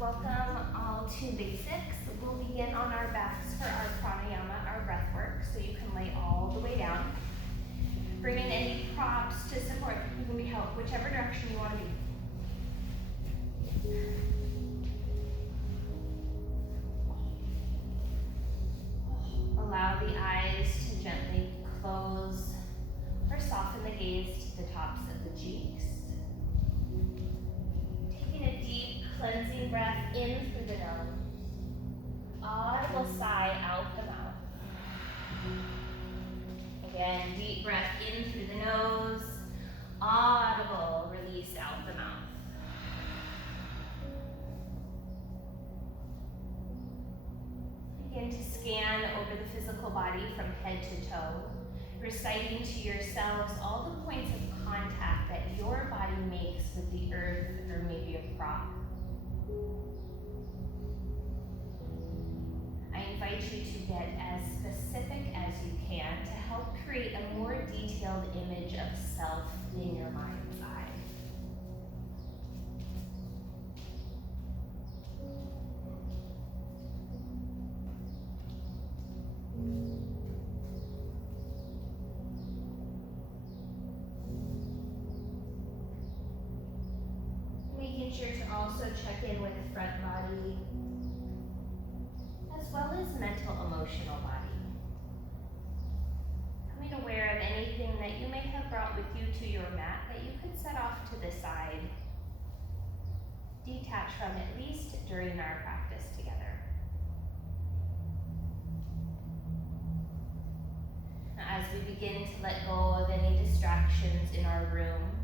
Welcome all to basics. We'll begin on our backs for our pranayama, our breath work, so you can lay all the way down. Bring in any props to support. You can be held whichever direction you want to be. Allow the eyes to gently close or soften the gaze to the tops of the cheeks. Taking a deep cleansing breath in through the nose. Audible sigh out the mouth. Again, deep breath in through the nose. Audible release out the mouth. Begin to scan over the physical body from head to toe, reciting to yourselves all the points of contact that your body makes with the earth or maybe a prop. I invite you to get as specific as you can to help create a more detailed image of self in your mind's eye. Making sure to also check in with the front body, as well as mental, emotional body. Becoming aware of anything that you may have brought with you to your mat that you could set off to the side, detach from at least during our practice together. Now, as we begin to let go of any distractions in our room,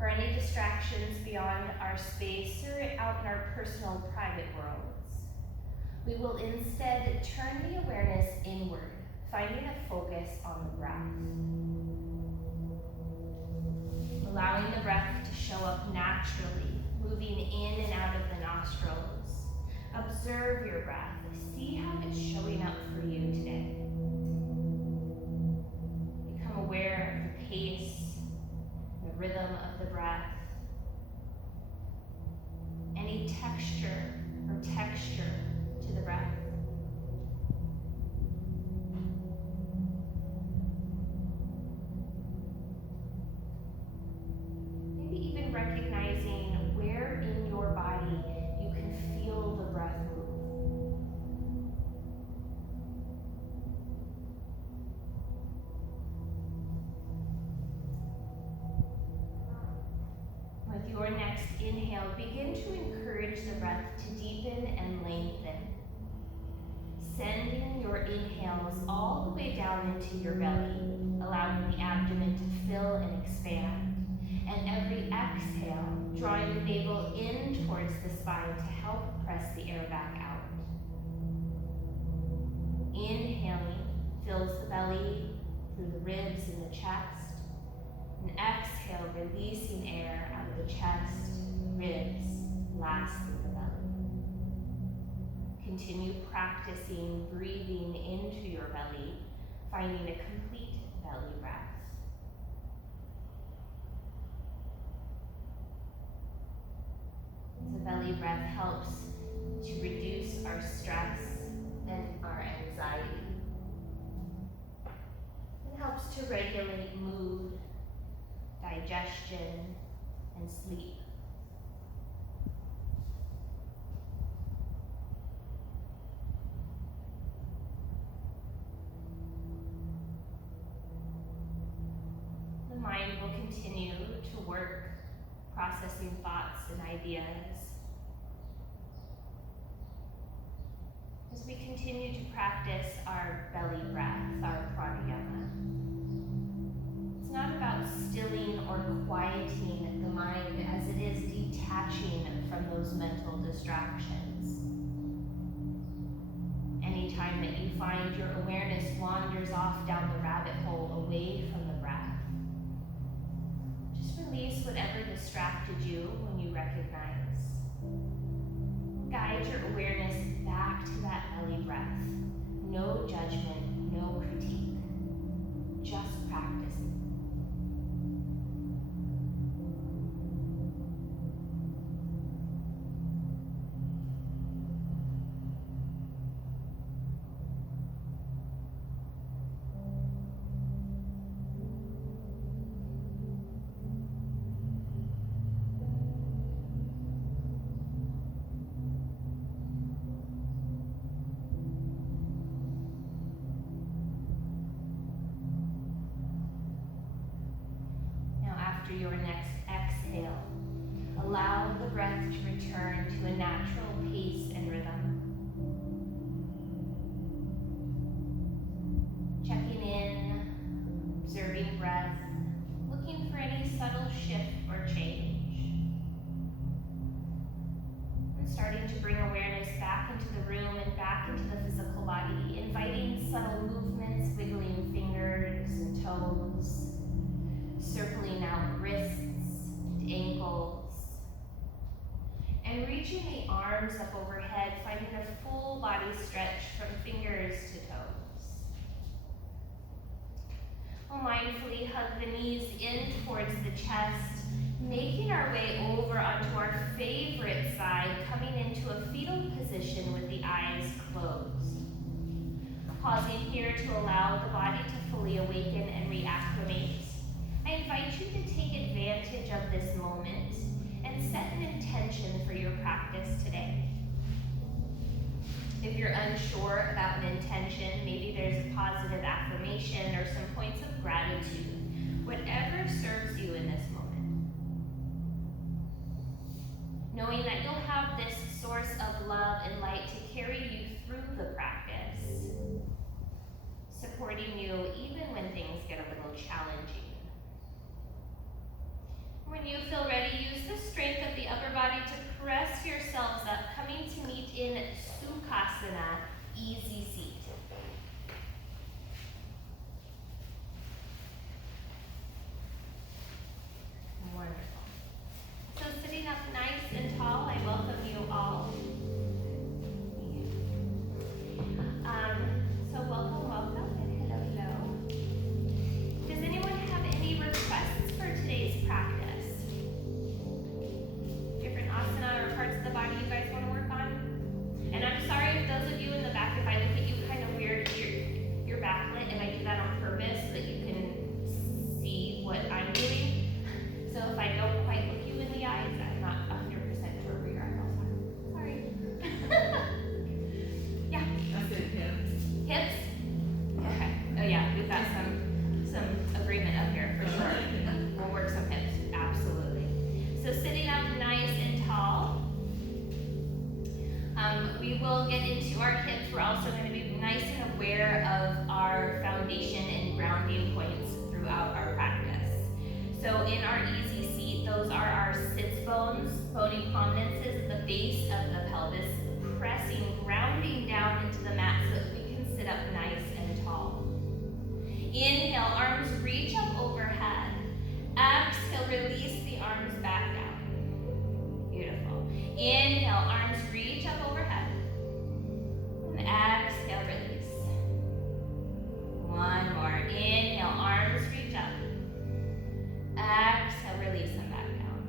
or any distractions beyond our space or out in our personal private worlds, we will instead turn the awareness inward, finding a focus on the breath. Allowing the breath to show up naturally, moving in and out of the nostrils. Observe your breath. See how it's showing up for you today. Become aware of the pace, the rhythm of the breath, any texture or texture to the breath. Maybe even recognizing where in your body you can feel the breath move. With your next inhale, begin to encourage the breath to deepen and lengthen. Sending your inhales all the way down into your belly, allowing the abdomen to fill and expand. And every exhale, drawing the navel in towards the spine to help press the air back out. Inhaling fills the belly through the ribs and the chest. And exhale, releasing air out of the chest, ribs, lastly the belly. Continue practicing breathing into your belly, finding a complete belly breath. The belly breath helps to reduce our stress and our anxiety. It helps to regulate mood, digestion, and sleep. The mind will continue to work, processing thoughts and ideas. As we continue to practice our belly breath, our pranayama. It's not about stilling or quieting the mind as it is detaching from those mental distractions. Anytime that you find your awareness wanders off down the rabbit hole away from the breath, just release whatever distracted you when you recognize. Guide your awareness back to that belly breath. No judgment, no critique, just practicing. after your next exhale, allow the breath to return to a natural pace and rhythm. Checking in, observing breath, looking for any subtle shift or change. And starting to bring awareness back into the room and back into the physical body, inviting subtle movements, wiggling fingers and toes, circling out wrists and ankles, and reaching the arms up overhead, finding a full body stretch from fingers to toes. We'll mindfully hug the knees in towards the chest, making our way over onto our favorite side, coming into a fetal position with the eyes closed. Pausing here to allow the body to fully awaken and reacclimate. I invite you to take advantage of this moment and set an intention for your practice today. If you're unsure about an intention, maybe there's a positive affirmation or some points of gratitude, whatever serves you in this moment. Knowing that you'll have this source of love and light to carry you through the practice, supporting you even when things get a little challenging. When you feel ready, use the strength of the upper body to press yourselves up, coming to meet in Sukhasana, easy seat. Wonderful. So sitting up nice and tall, I welcome you all. So welcome, and hello. Does anyone have any requests for today's practice? Different asana or parts of the body you guys want to work on? And I'm sorry if those of you in the back, if I look at you kind of weird, you're backlit, and I do that on purpose so that you can see what I'm doing. So if I don't quite look you in the eyes, I'm not 100% sure where you're at all the time. Sorry. Yeah. I said hips. Hips? Okay. Oh yeah, we've got some agreement up here for sure. We'll work some hips, absolutely. So sitting up nice and tall. We will get into our hips. We're also going to be nice and aware of our foundation and grounding points throughout our practice. So in our easy seat, those are our sits bones, bony prominences at the base of the pelvis, pressing, grounding down into the mat so that we can sit up nice and tall. Inhale, arms reach up overhead. Exhale, release the arms back down. Beautiful. Inhale, arms reach up overhead. And exhale, release. One more. Inhale, arms reach up. Exhale, release them back down.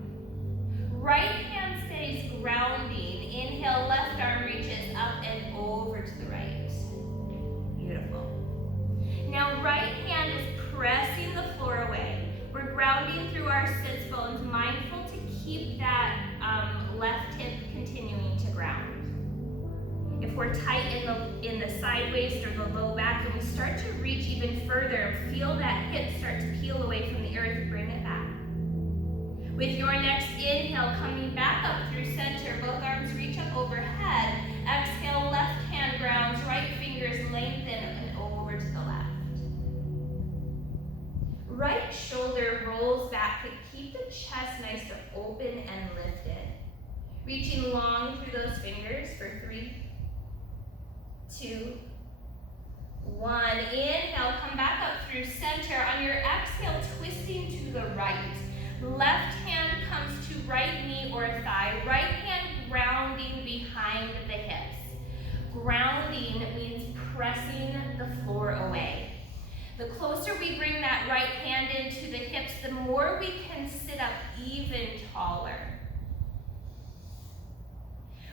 Right hand stays grounding. Inhale, left arm reaches up and over to the right. Beautiful. Now right hand is pressing the floor away. We're grounding through our sits bones, mindful to keep that left hip continuing to ground. If we're tight in the side waist or the low back, and we start to reach even further and feel that hip start to peel away from the earth, bring it back. With your next inhale, coming back up through center, both arms reach up overhead. Exhale, left hand grounds, right fingers lengthen and over to the left. Right shoulder rolls back to keep the chest nice and open and lifted. Reaching long through those fingers for 3, 2, 1. Inhale, come back up through center. On your exhale, twisting to the right. Left hand comes to right knee or thigh. Right hand grounding behind the hips. Grounding means pressing the floor away. The closer we bring that right hand into the hips, the more we can sit up even taller.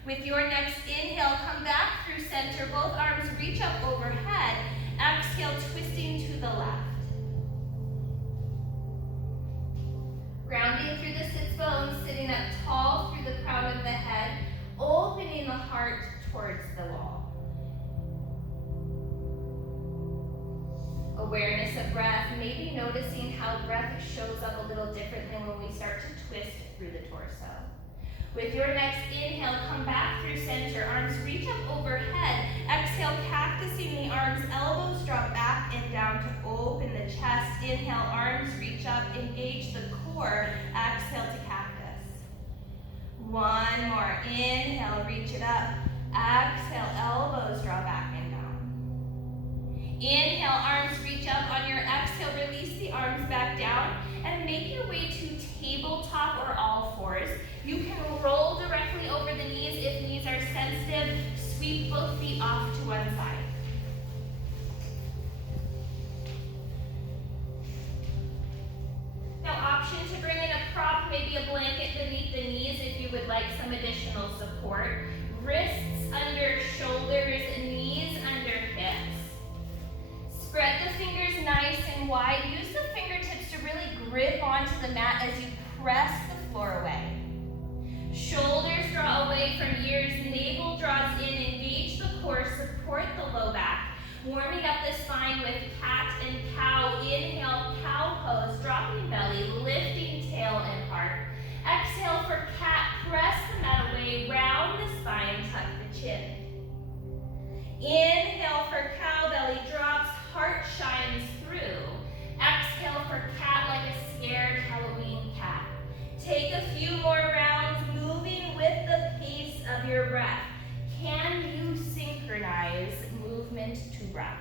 With your next inhale, come back through center. Both arms reach up overhead. Exhale, twisting to the left. Grounding through the sits bones, sitting up tall through the crown of the head, opening the heart towards the wall. Awareness to breath, maybe noticing how breath shows up a little differently when we start to twist through the torso. With your next inhale, come back through center, arms reach up overhead. Exhale, cactusing the arms, elbows drop back and down to open the chest. Inhale, arms reach up, engage the core. Exhale to cactus. One more, inhale, reach it up. Exhale, elbows draw back and down. Inhale, arms reach up. On your exhale, release the arms back down and make your way to tabletop or all fours. You can roll directly over the knees if knees are sensitive. Sweep both feet off to one side. Now, option to bring in a prop, maybe a blanket beneath the knees if you would like some additional support. Wrists under shoulders, knees under hips. Spread the fingers nice and wide. Use the fingertips to really grip onto the mat as you press the floor away. Shoulders draw away from ears, navel draws in, engage the core, support the low back. Warming up the spine with cat and cow. Inhale, cow pose, dropping belly, lifting tail and heart. Exhale for cat, press the mat away, round the spine, tuck the chin. Inhale for cow, belly drops, heart shines through. Exhale for cat like a scared Halloween cat. Take a few more rounds, moving with the pace of your breath. Can you synchronize movement to breath?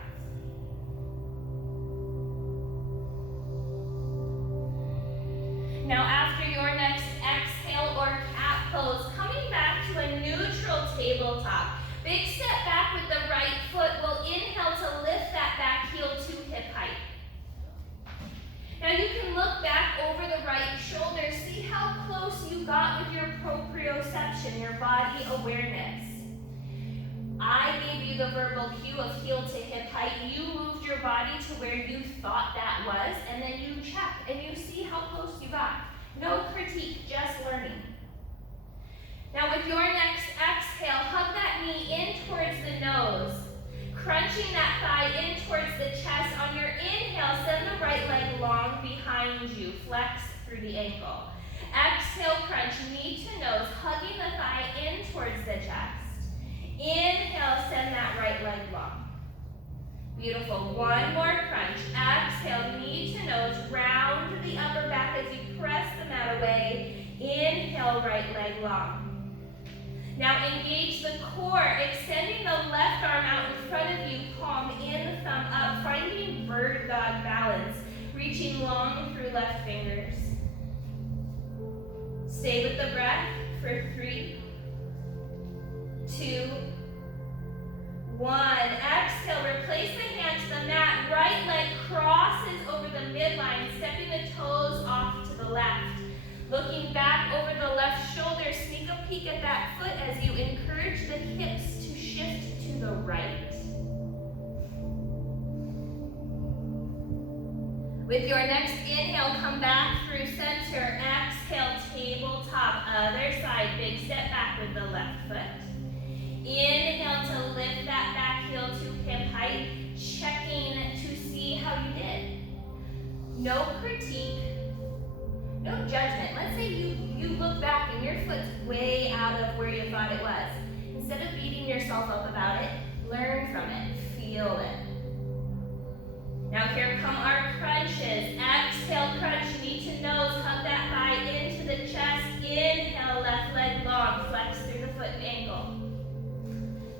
Now after your next exhale or cat pose, coming back to a neutral tabletop. Big step back with the right foot. We'll inhale to lift that back heel to hip height. Now you can look back over the right shoulder. See how close you got with your proprioception, your body awareness. I gave you the verbal cue of heel to hip height. You moved your body to where you thought that was, and then you check and you see how close you got. No critique, just learning. Now with your next exhale, hug that knee in towards the nose. Crunching that thigh in towards the chest. On your inhale, send the right leg long behind you. Flex through the ankle. Exhale, crunch knee to nose, hugging the thigh in towards the chest. Inhale, send that right leg long. Beautiful. One more crunch. Exhale, knee to nose, round the upper back as you press the mat away. Inhale, right leg long. Now engage the core, extending the left arm out in front of you, palm in, thumb up, finding bird dog balance, reaching long through left fingers. Stay with the breath for 3, 2, 1. Exhale, replace the hand to the mat, right leg crosses over the midline, stepping the toes off to the left. Looking back over the left shoulder, sneak a peek at that foot as you encourage the hips to shift to the right. With your next inhale, come back through center. Exhale, tabletop, other side. Big step back with the left foot. Inhale to lift that back heel to hip height, checking to see how you did. No critique. No judgment. Let's say you look back and your foot's way out of where you thought it was. Instead of beating yourself up about it, learn from it. Feel it. Now here come our crunches. Exhale, crunch, knee to nose. Hug that thigh into the chest. Inhale, left leg long. Flex through the foot and ankle.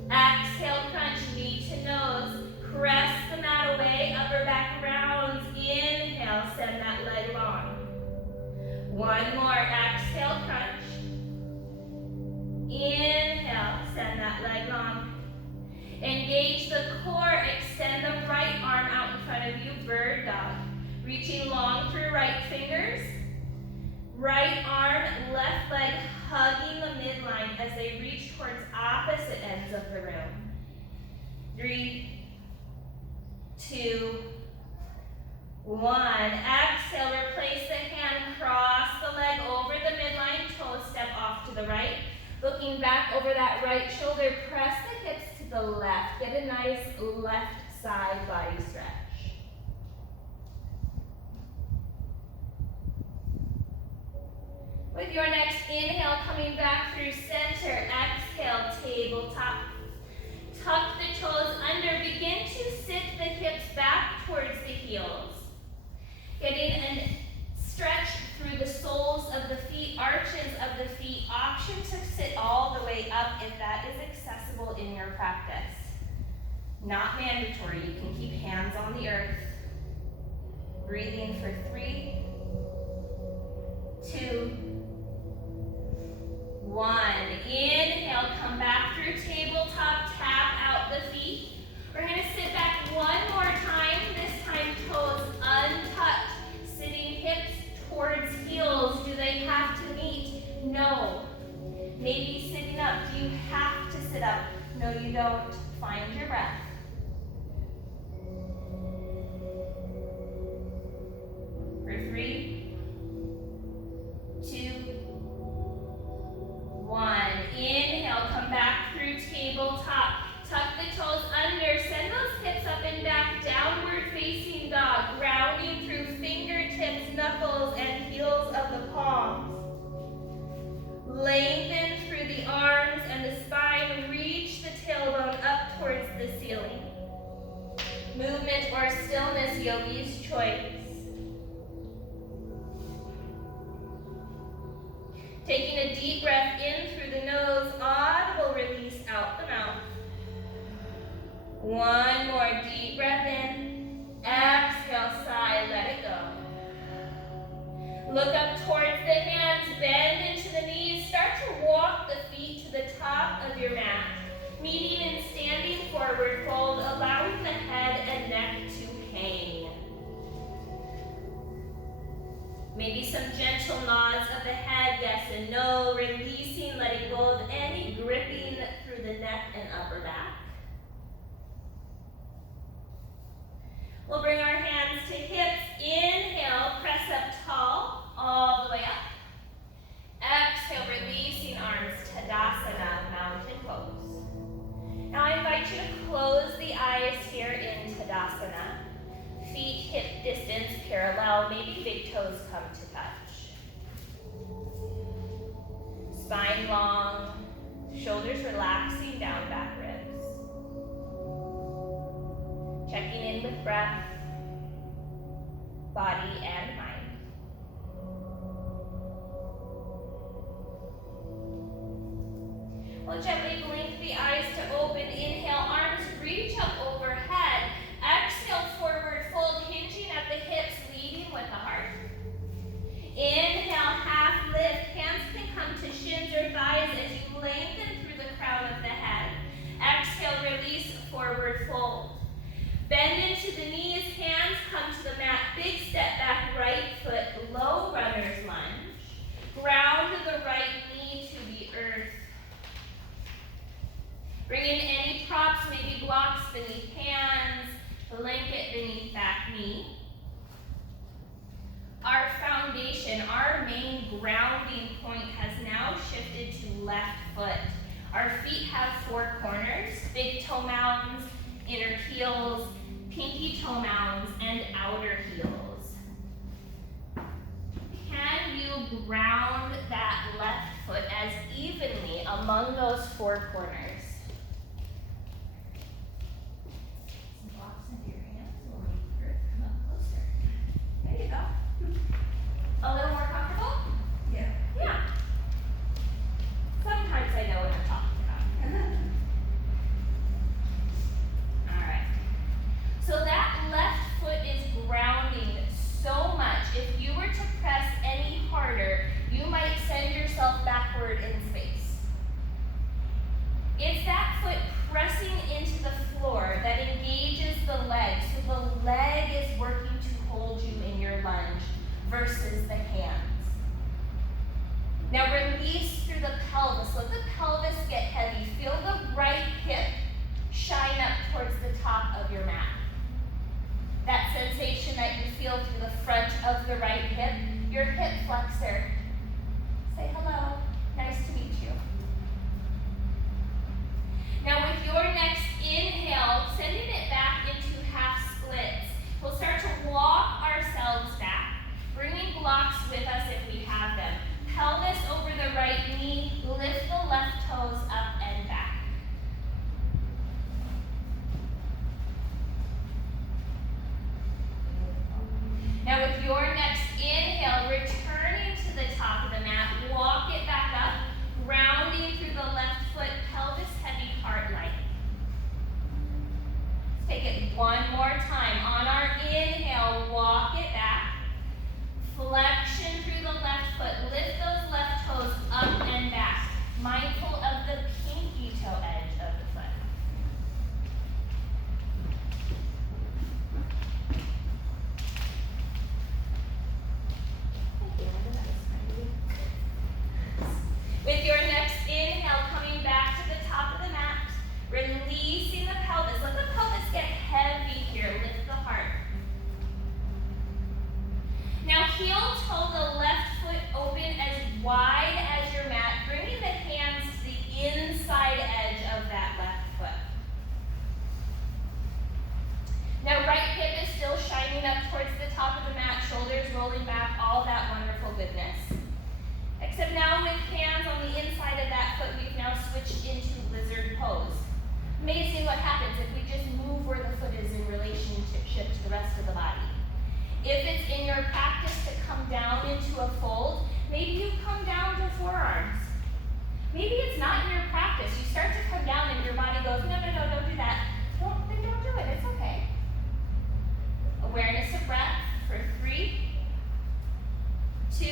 Exhale, crunch, knee to nose. Press the mat away. Upper back rounds. Inhale, send that leg long. One more, exhale, crunch. Inhale, send that leg long. Engage the core, extend the right arm out in front of you, bird dog. Reaching long through right fingers. Right arm, left leg hugging the midline as they reach towards opposite ends of the room. 3, 2, 1. Exhale, replace the hand, cross the leg over the midline, toe step off to the right. Looking back over that right shoulder, press the hips to the left. Get a nice left side body stretch. With your next inhale, coming back through center, exhale, tabletop. Tuck the toes under, begin to sit the hips back towards the heels. Getting a stretch through the soles of the feet, arches of the feet. Option to sit all the way up if that is accessible in your practice. Not mandatory, you can keep hands on the earth. Breathing for 3, 2, 1. Inhale, come back through tabletop, tap out the feet. We're gonna sit back one more time, this time toes untucked, sitting hips towards heels. Do they have to meet? No. Maybe sitting up, do you have to sit up? No, you don't. Find your breath. For 3, 2, 1. Inhale, come back through tabletop. Tuck the toes under, send those hips up and back, downward facing dog, grounding through fingertips, knuckles, and heels of the palms. Lengthen through the arms and the spine, reach the tailbone up towards the ceiling. Movement or stillness, yogi's choice. Taking a deep breath in through the nose, audible release out the mouth. One more deep breath in. Exhale, sigh, let it go. Look up towards the hands, bend into the knees. Start to walk the feet to the top of your mat. Meeting and standing forward fold, allowing the head and neck to hang. Maybe some gentle nods of the head, yes and no, releasing, letting go of any gripping through the neck and upper back. We'll bring our hands to hips. Inhale, press up tall, all the way up. Exhale, releasing arms, Tadasana, mountain pose. Now I invite you to close the eyes here in Tadasana. Feet hip distance parallel, maybe big toes come to touch. Spine long, shoulders relaxing down back ribs. Checking in with breath, body and mind. We'll gently blink the eyes to open. Inhale, arms reach up overhead. Exhale, forward fold, hinging at the hips, leading with the heart. Inhale, half lift. Hands can come to shins or thighs as you lengthen through the crown of the head. Exhale, release, forward fold. Bend into the knees, hands come to the mat. Big step back, right foot, low runner's lunge. Ground the right knee to the earth. Bring in any props, maybe blocks beneath hands, blanket beneath back knee. Our foundation, our main grounding point has now shifted to left foot. Our feet have 4 corners, big toe mounds, inner heels, pinky toe mounds, and outer heels. Can you ground that left foot as evenly among those 4 corners? There you go. A little more comfortable? Yeah. Yeah. Sometimes I know what I'm talking about. All right. So that left foot is grounding so much. If you were to press any harder, you might send yourself backward in space. It's that foot pressing into the floor that engages the leg. So the leg is working to hold you in your lunge versus the hands. Now release through the pelvis. Let the pelvis get heavy. Feel the right hip shine up towards the top of your mat. That sensation that you feel through the front of the right hip, your hip flexor. Say hello. Nice to meet you. Now with your next inhale, sending it back into half splits. We'll start to walk ourselves back, bringing blocks with us if we have them. Pelvis Take it one more time. On our inhale, walk it back. Flexion through the left foot. Lift those left toes up and back. Mindful of the pinky toe edge of the foot. With your next inhale, coming back to the top of the mat, releasing the pelvis. Let the pelvis get heavy here. Lift the heart. Now heel toe the left foot open as wide as your mat, bringing the hands to the inside edge of that left foot. Now right hip is still shining up towards the top of the mat, shoulders rolling back, all that wonderful goodness. Except now with hands on the inside of that foot, we've now switched into lizard pose. Amazing what happens if we just move where the foot is in relationship to the rest of the body. If it's in your practice to come down into a fold, maybe you come down to forearms. Maybe it's not in your practice. You start to come down and your body goes, no, don't do that. Then don't do it, it's okay. Awareness of breath for 3, 2,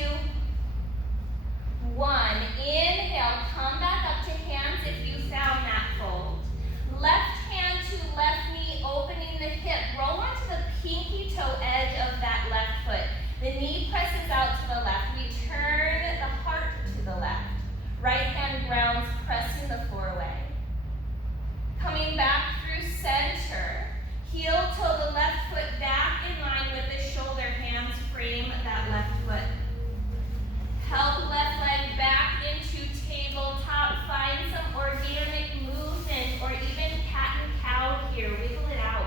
1. Inhale, come back up to hands if you found that fold. Left hand to left knee, opening the hip. Roll onto the pinky toe edge of that left foot. The knee presses out to the left. We turn the heart to the left. Right hand grounds, pressing the floor away. Coming back through center. Heel toe the left foot back in line with the shoulder. Hands frame that left foot. Help left leg back into tabletop. Find some organic movement or even cat and cow here. Wiggle it out.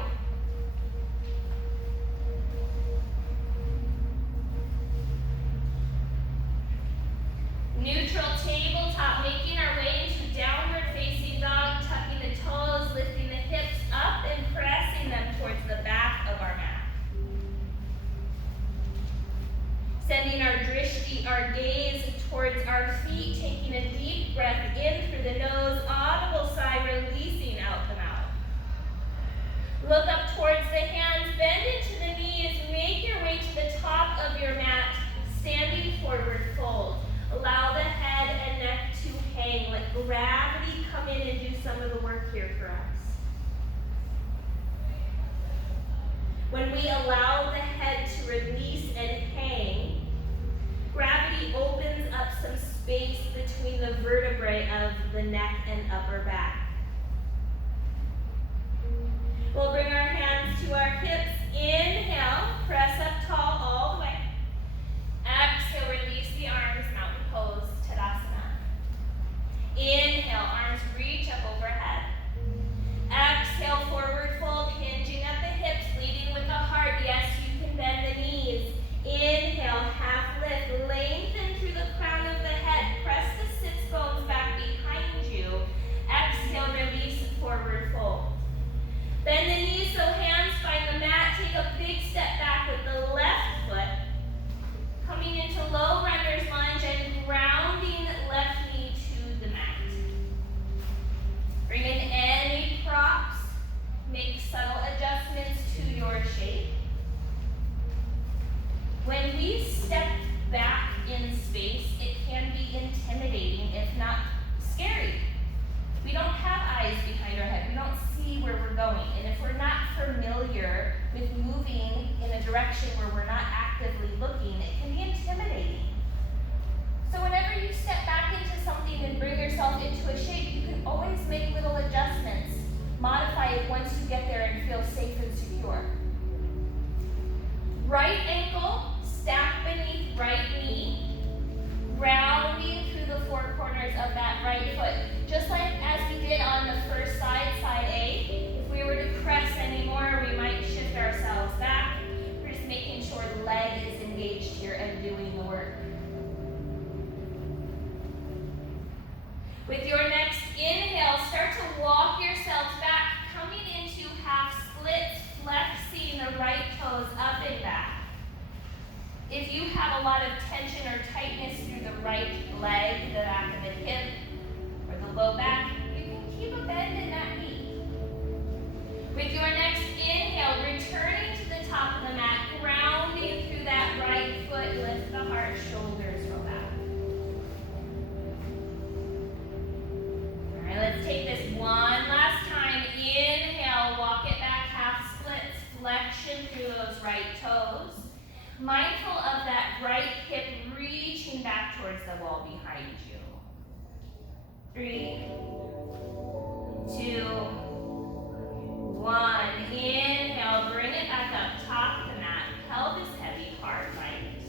Neutral tabletop, making our way into downward facing dog, tucking the toes, lifting the hips up and pressing them towards the back of our mat. Sending our drishti, our gaze towards our feet, taking a deep breath in through the nose, audible sigh, releasing out the mouth. Look up towards the hands, bend into the knees, make your way to the top of your mat, standing forward fold. Allow the head and neck to hang. Let gravity come in and do some of the work here for us. When we allow the head to release and hang, gravity opens up some space between the vertebrae of the neck and upper back. We'll bring our hands to our hips. Inhale, press up tall all the way. Exhale, release the arms, mountain pose, Tadasana. Inhale, arms reach up overhead. Exhale, forward fold, hinging at the hips, leading with the heart. Yes, you can bend the knees. Inhale, half lift, lengthen through the crown of the head. Press the sits bones back behind you. Exhale, release, forward fold. Bend the knees so hands find the mat. Take a big step back with the left foot. Coming into low runner's lunge and grounding left knee to the mat. Bring in any props. Make subtle adjustments to your shape. When we step back in space, it can be intimidating, if not scary. We don't have eyes behind our head. We don't see where we're going. And if we're not familiar with moving in a direction where we're not actively looking, it can be intimidating. So whenever you step back into something and bring yourself into a shape, you can always make little adjustments. Modify it once you get there and feel safe and secure. Right ankle, stack beneath right knee, rounding through the four corners of that right foot. Just like as we did on the first side, side A, if we were to press anymore, we might shift ourselves back. We're just making sure the leg is engaged here and doing the work. With your next inhale, start to walk yourselves back, coming into half splits, flexing the right toes up and back. If you have a lot of tension or tightness through the right leg, the back of the hip, or the low back, you can keep a bend in that knee. With your next inhale, returning to the top of the mat, grounding through that right foot, lift the heart, shoulders roll back. All right, let's take this one last time. Inhale, walk it back, half splits, flexion through those right toes. Mindful of that right hip reaching back towards the wall behind you. 3, 2, 1. Inhale, bring it back up, top of the mat, pelvis heavy, heart light.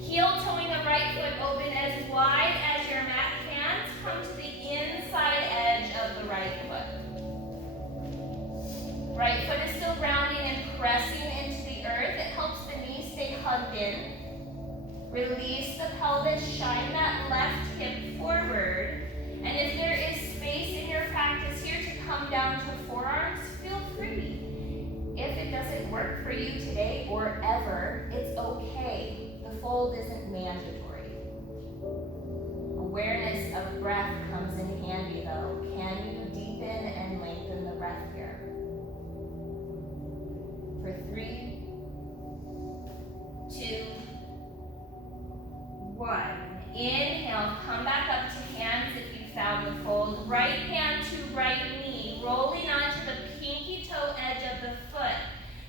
Heel toeing the right foot open as wide as your mat. Hands come to the inside edge of the right foot. Right foot is still grounding and pressing into the earth. It helps the knee stay hugged in. Release the pelvis, shine that left hip forward. And if there is space in your practice here to come down to forearms, feel free. If it doesn't work for you today or ever, it's okay. The fold isn't mandatory. Awareness of breath comes in handy though. Can you deepen and lengthen the breath here? For 3, 2, 1. Inhale, come back up to hands if you found the fold. Right hand to right knee, rolling onto the pinky toe edge of the foot.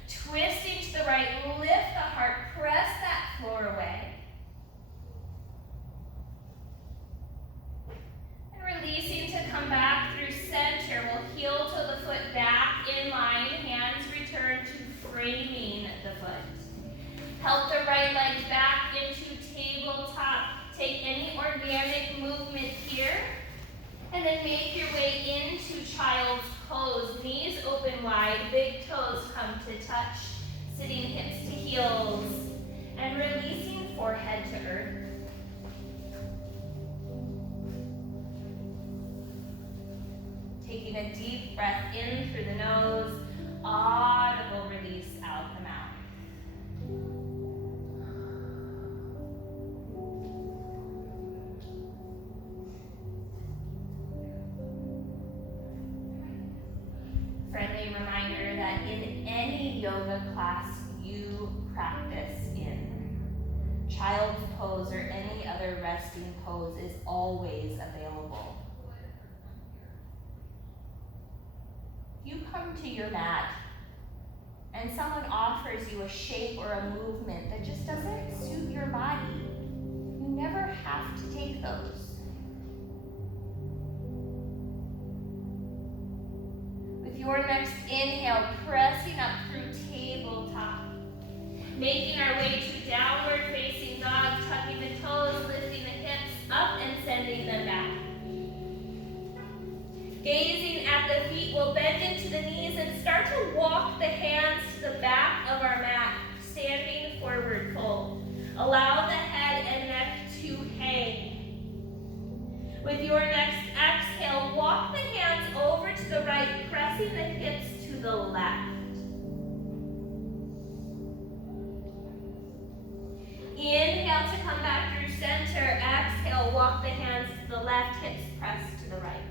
Twisting to the right, lift the heart, press that floor away. And releasing to come back through center. We'll heel toe the foot back in line, hands return to framing the foot. Help the right leg back into tabletop. Take any organic movement here. And then make your way into child's pose. Knees open wide, big toes come to touch. Sitting hips to heels. And releasing forehead to earth. Taking a deep breath in through the nose. Audible release out the mouth. Friendly reminder that in any yoga class you practice in, child's pose or any other resting pose is always available. You come to your mat and someone offers you a shape or a movement that just doesn't suit your body. You never have to take those. Your next inhale, pressing up through tabletop. Making our way to downward facing dog, tucking the toes, lifting the hips up and sending them back. Gazing at the feet, we'll bend into the knees and start to walk the hands to the back of our mat, standing forward fold. Allow the head and neck to hang. With your next exhale, walk the hands over to the right, pressing the hips to the left. Inhale to come back through center. Exhale, walk the hands to the left, hips press to the right.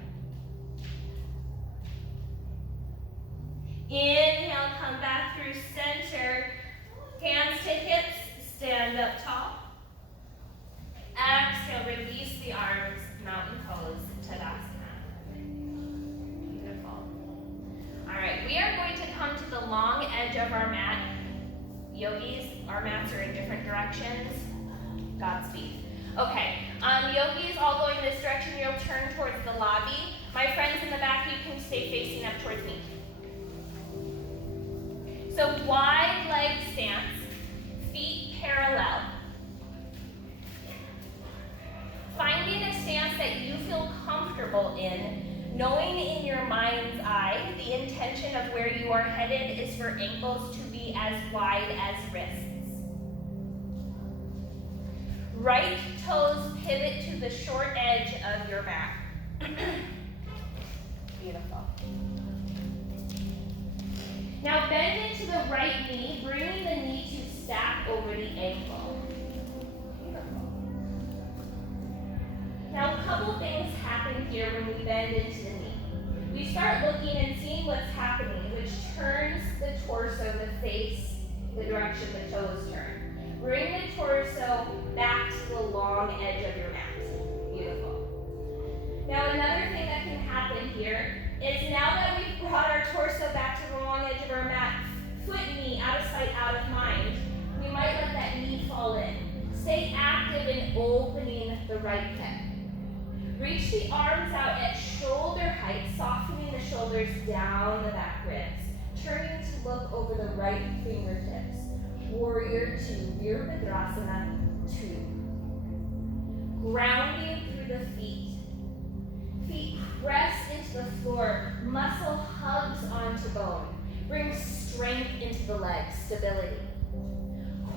Inhale, come back through center. Hands to hips, stand up tall. Exhale, release the arms, mountain pose, Tadasana. Beautiful. All right, we are going to come to the long edge of our mat. Yogis, our mats are in different directions. Godspeed. Okay, yogis all going this direction, you'll turn towards the lobby. My friends in the back, you can stay facing up towards me. So wide leg stance, feet parallel. Finding a stance that you feel comfortable in, knowing in your mind's eye the intention of where you are headed is for ankles to be as wide as wrists. Right toes pivot to the short edge of your mat. Beautiful. Now bend into the right knee, bringing the knee to stack over the ankle. Now a couple things happen here when we bend into the knee. we start looking and seeing what's happening, which turns the torso to face the direction the toes turn. Bring the torso back to the long edge of your mat. Beautiful. Now another thing that can happen here is now that we've brought our torso back to the long edge of our mat, foot and knee out of sight, out of mind, we might let that knee fall in. Stay active in opening the right hip. Reach the arms out at shoulder height, softening the shoulders down the back ribs. Turning to look over the right fingertips. Warrior 2, Virabhadrasana 2. Grounding through the feet. Feet press into the floor. Muscle hugs onto bone. Bring strength into the legs, stability.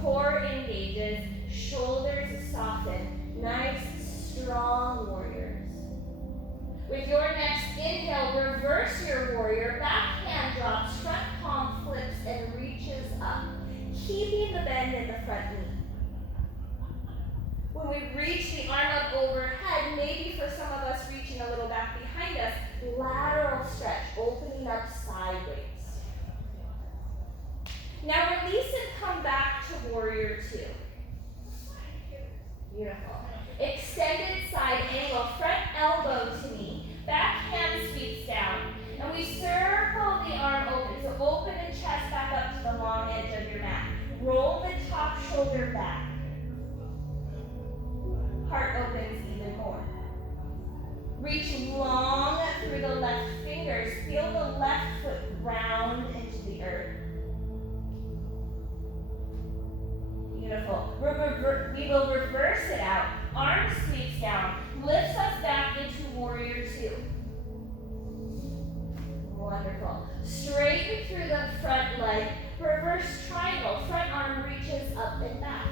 Core engages, shoulders soften. Nice, strong warriors. With your next inhale, reverse your warrior. Back hand drops, front palm flips and reaches up, keeping the bend in the front knee. When we reach the arm up overhead, maybe for some of us reaching a little back behind us, lateral stretch, opening up sideways. Now release and come back to warrior 2. Beautiful. Extended side angle, front elbow to knee, back hand sweeps down, and we circle the arm open. So open the chest back up to the long edge of your mat. Roll the top shoulder back. Heart opens even more. Reach long through the left fingers. Feel the left foot ground into the earth. Beautiful. We will reverse it out. Arm sweeps down. Lifts us back into warrior 2. Wonderful. Straighten through the front leg. Reverse triangle. Front arm reaches up and back.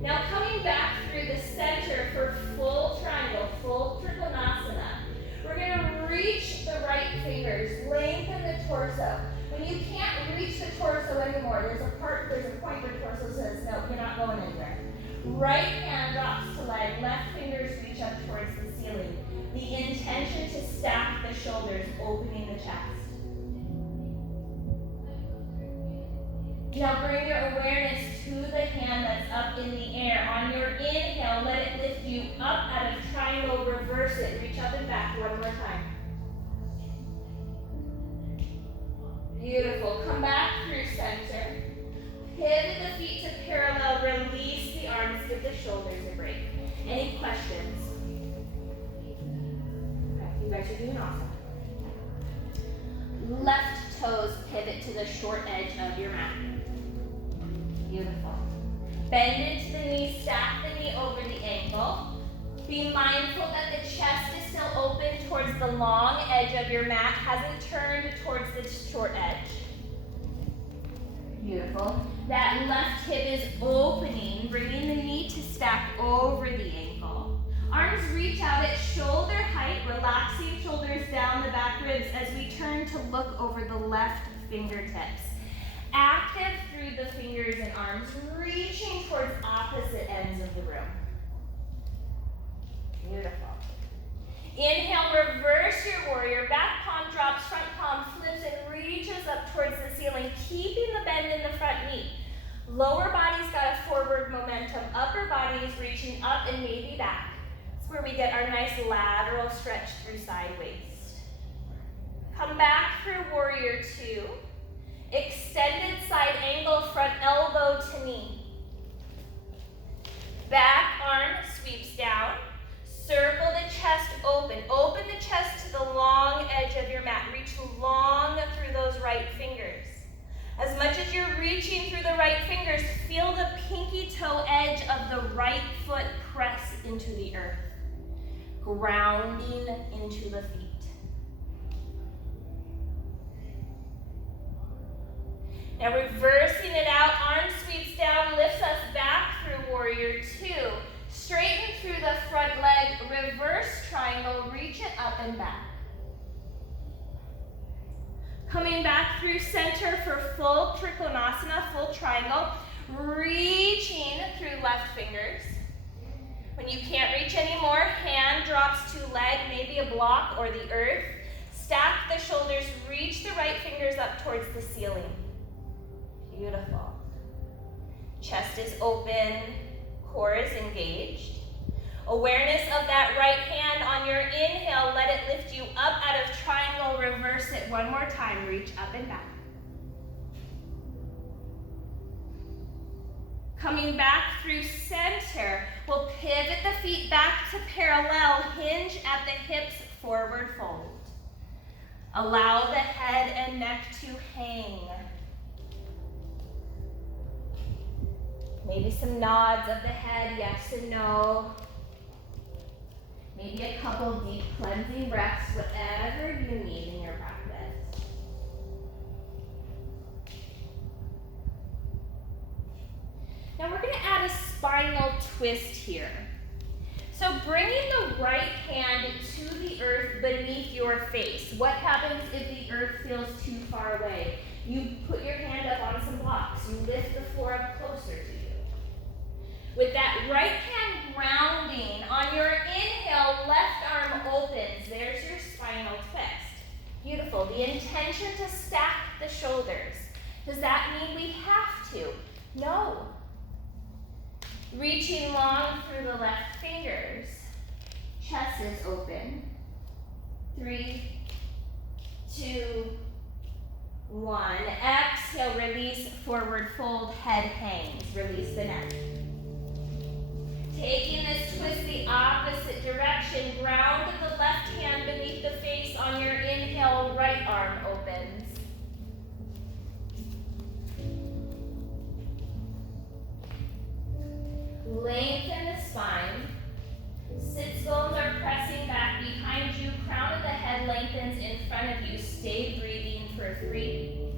Now coming back through the center for full triangle, full trikonasana. We're going to reach the right fingers. Lengthen the torso. When you can't reach the torso anymore, there's a point where torso says, no, you're not going anywhere. Right hand drops to leg, left fingers reach up towards the ceiling. The intention to stack the shoulders, opening the chest. Now bring your awareness to the hand that's up in the air. On your inhale, let it lift you up out of triangle, reverse it. Reach up and back one more time. Beautiful. Come back through center. Pivot the feet to parallel. Release the arms. Give the shoulders a break. Any questions? Okay, you guys are doing awesome. Left toes pivot to the short edge of your mat. Beautiful. Bend into the knee. Stack the knee over the ankle. Be mindful that the chest is still open towards the long edge of your mat, hasn't turned towards the short edge. Beautiful. That left hip is opening, bringing the knee to stack over the ankle. Arms reach out at shoulder height, relaxing shoulders down the back ribs as we turn to look over the left fingertips. Active through the fingers and arms, reaching towards opposite ends of the room. Beautiful. Inhale, reverse your warrior. Back palm drops, front palm flips and reaches up towards the ceiling, keeping the bend in the front knee. Lower body's got a forward momentum. Upper body is reaching up and maybe back. That's where we get our nice lateral stretch through side waist. Come back through warrior 2. Extended side angle, front elbow to knee. Back arm sweeps down. Circle the chest open. Open the chest to the long edge of your mat. Reach long through those right fingers. As much as you're reaching through the right fingers, feel the pinky toe edge of the right foot press into the earth, grounding into the feet. Now reversing it out, arm sweeps down, lifts us back through warrior 2. Straighten through the front leg, reverse triangle, reach it up and back. Coming back through center for full trikonasana, full triangle, reaching through left fingers. When you can't reach anymore, hand drops to leg, maybe a block or the earth. Stack the shoulders, reach the right fingers up towards the ceiling. Beautiful. Chest is open, core is engaged. Awareness of that right hand on your inhale, let it lift you up out of triangle, reverse it one more time, reach up and back. Coming back through center, we'll pivot the feet back to parallel, hinge at the hips, forward fold. Allow the head and neck to hang. Maybe some nods of the head, yes and no. Maybe a couple deep cleansing breaths, whatever you need in your practice. Now we're going to add a spinal twist here. So bringing the right hand to the earth beneath your face. What happens if the earth feels too far away? You put your hand up on some blocks. You lift the floor up closer to you. With that right hand grounding, on your inhale, left arm opens. There's your spinal twist. Beautiful. The intention to stack the shoulders. Does that mean we have to? No. Reaching long through the left fingers. Chest is open. 3, 2, 1. Exhale, release, forward fold, head hangs. Release the neck. Taking this twist the opposite direction, ground the left hand beneath the face. On your inhale, right arm opens. Lengthen the spine. Sits bones are pressing back behind you. Crown of the head lengthens in front of you. Stay breathing for 3,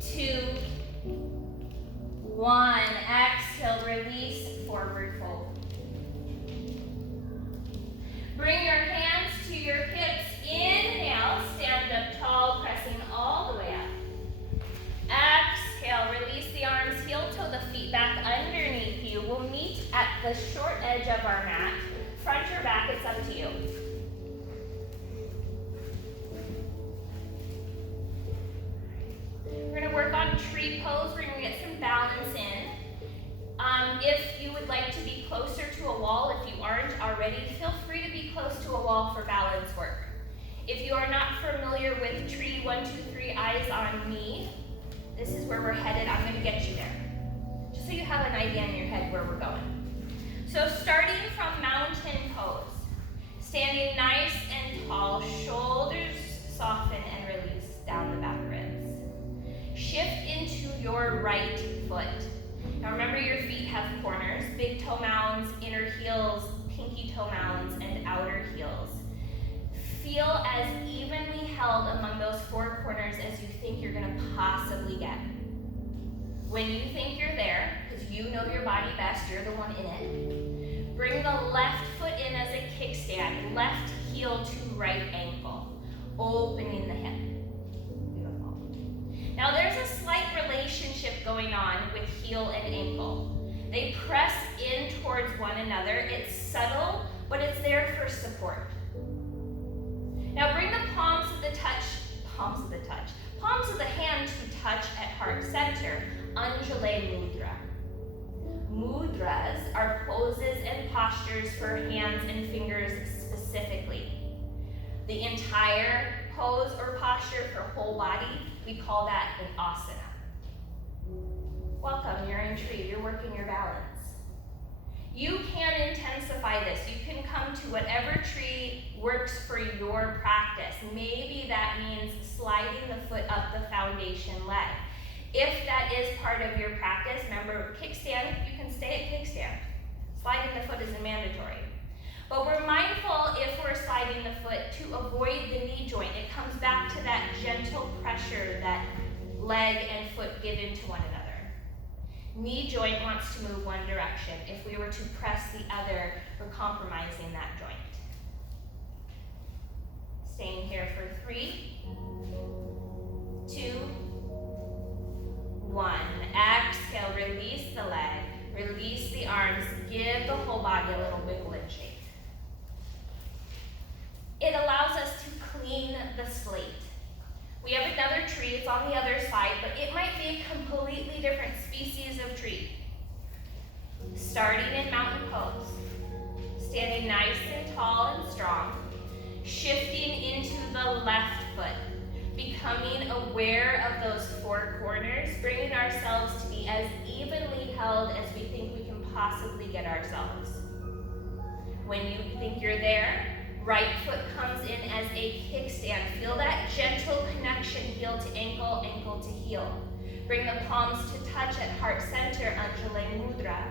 2, 1. Exhale, release, forward fold. Bring your hands to your hips. Inhale, stand up tall, pressing all the way up. Exhale, release the arms, heel toe the feet back underneath you. We'll meet at the short edge of our mat. Front or back, it's up to you. We're going to work on tree pose. We're going to get some balance in. If you would like to be closer to a wall, if you aren't already, feel free to be close to a wall for balance work. If you are not familiar with tree 1, 2, 3, eyes on me, this is where we're headed. I'm going to get you there, just so you have an idea in your head where we're going. So starting from mountain pose, standing nice and tall, shoulders soften and release down the back ribs. Shift into your right foot. Now remember, your feet have corners, big toe mounds, inner heels, pinky toe mounds, and outer heels. Feel as evenly held among those 4 corners as you think you're going to possibly get. When you think you're there, because you know your body best, you're the one in it, bring the left foot in as a kickstand, left heel to right ankle, opening the hip. Beautiful. Now there's a slight relationship going on with heel and ankle. They press in towards one another. It's subtle, but it's there for support. Now bring the palms of the hand to touch at heart center. Anjali Mudra. Mudras are poses and postures for hands and fingers specifically. The entire pose or posture for whole body, we call that an asana. Welcome, you're in tree, you're working your balance. You can intensify this. You can come to whatever tree works for your practice. Maybe that means sliding the foot up the foundation leg. If that is part of your practice, remember, kickstand, you can stay at kickstand. Sliding the foot isn't mandatory. But we're mindful if we're sliding the foot to avoid the knee joint. It comes back to that gentle pressure that leg and foot give into one another. Knee joint wants to move one direction. If we were to press the other, we're compromising that joint. Staying here for 3, 2, 1. Exhale, release the leg, release the arms, give the whole body a little wiggle and shake. It allows us to clean the slate. We have another tree, it's on the other side, but it might be a completely different species of tree. Starting in mountain pose, standing nice and tall and strong, shifting into the left foot, becoming aware of those four corners, bringing ourselves to be as evenly held as we think we can possibly get ourselves. When you think you're there, right foot comes in as a kickstand. Feel that gentle connection, heel to ankle, ankle to heel. Bring the palms to touch at heart center, Anjali Mudra.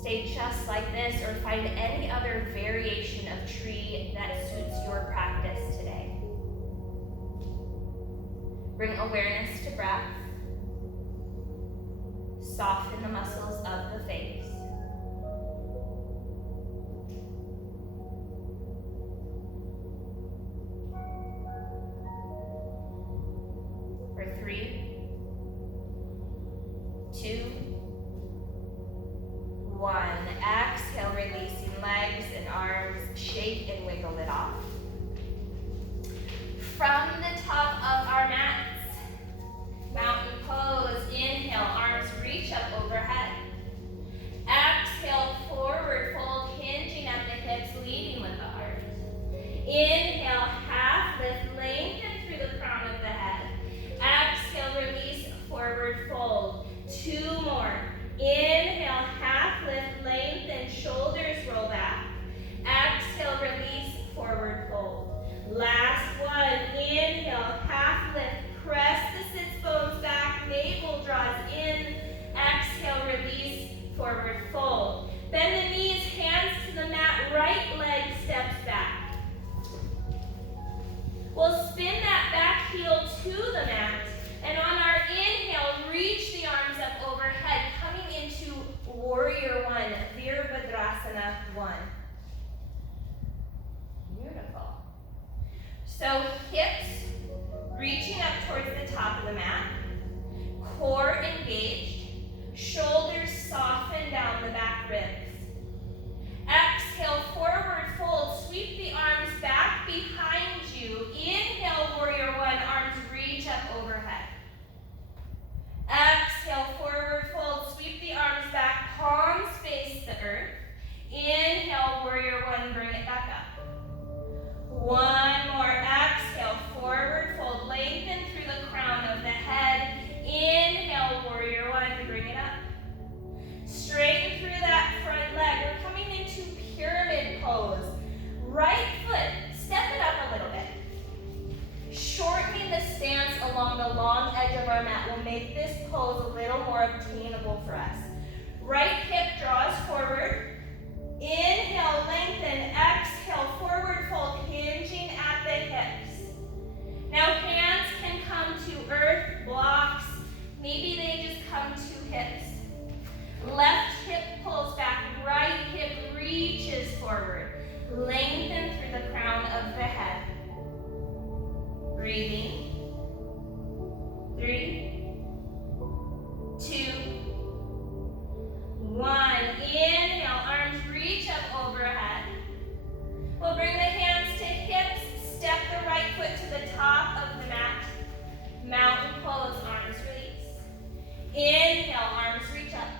Stay just like this or find any other variation of tree that suits your practice today. Bring awareness to breath. Soften the muscles of the face. For 3, 2, 1. Exhale, releasing legs and arms. Shake and wiggle it off. From the top of our mats, mountain pose. Inhale, arms reach up overhead. Exhale, forward fold, hinging at the hips, leading with the arms. Inhale, half lift, lengthen through the crown of the head. Exhale, release, forward fold. 2 more. Inhale, half lift, lengthen, shoulders roll back. Exhale, release, forward fold. Last one. Inhale, half lift, press the sits bones back, navel draws in. Exhale, release, forward fold. Bend the knees, hands to the mat, right leg steps back. We'll spin that back heel to the mat, and on our inhale, reach the arms up overhead, coming into Warrior 1, Virabhadrasana 1. Beautiful. So hips reaching up towards the top of the mat, core engaged, shoulders soften down the back ribs. Exhale, forward fold, sweep the arms back behind you. Inhale, Warrior 1, arms reach up overhead. Exhale, forward fold, sweep the arms back, palms face the earth. Inhale, Warrior 1, bring it back up. 1 more, exhale, forward fold, lengthen through the crown of the head. Inhale, Warrior 1, bring it up. Straighten through that front leg. We're coming into pyramid pose. Right foot, step it up a little bit. Shortening the stance along the long edge of our mat will make this pose a little more obtainable for us. Right hip draws forward. Inhale, lengthen. Exhale, forward fold, hinging at the hips. Now hands can come to earth, blocks. Maybe they just come to hips. Left hip pulls back, right hip reaches forward. Lengthen through the crown of the head. Breathing. 3, 2, 1. Inhale, arms reach up overhead. We'll bring the hands to hips, step the right foot to the top of the mat. Mountain pose, arms release. Inhale, arms reach up.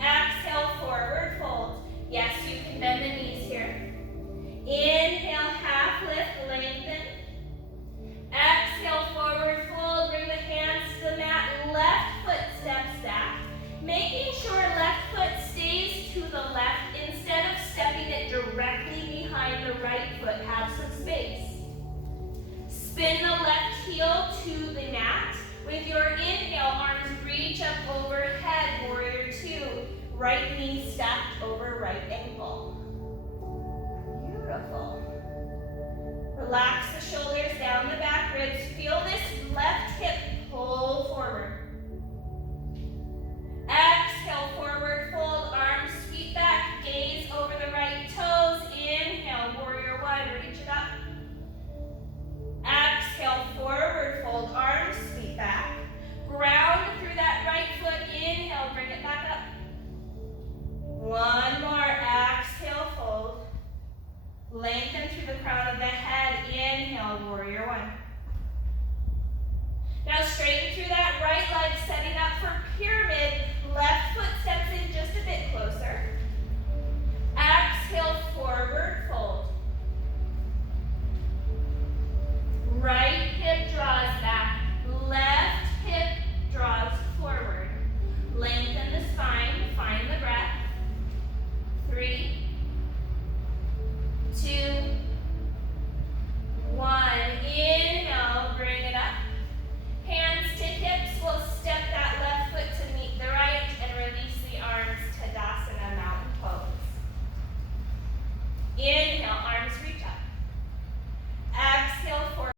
Exhale, forward fold. Yes, you can bend the knees here. Inhale, half lift, lengthen. Exhale, forward fold. Bring the hands to the mat. Left foot steps back. Making sure left foot stays to the left instead of stepping it directly behind the right foot. Have some space. Spin the left heel to the mat. With your inhale, arms reach up overhead, Warrior 2. Right knee stacked over right ankle. Beautiful. Relax the shoulders down the back ribs. Feel this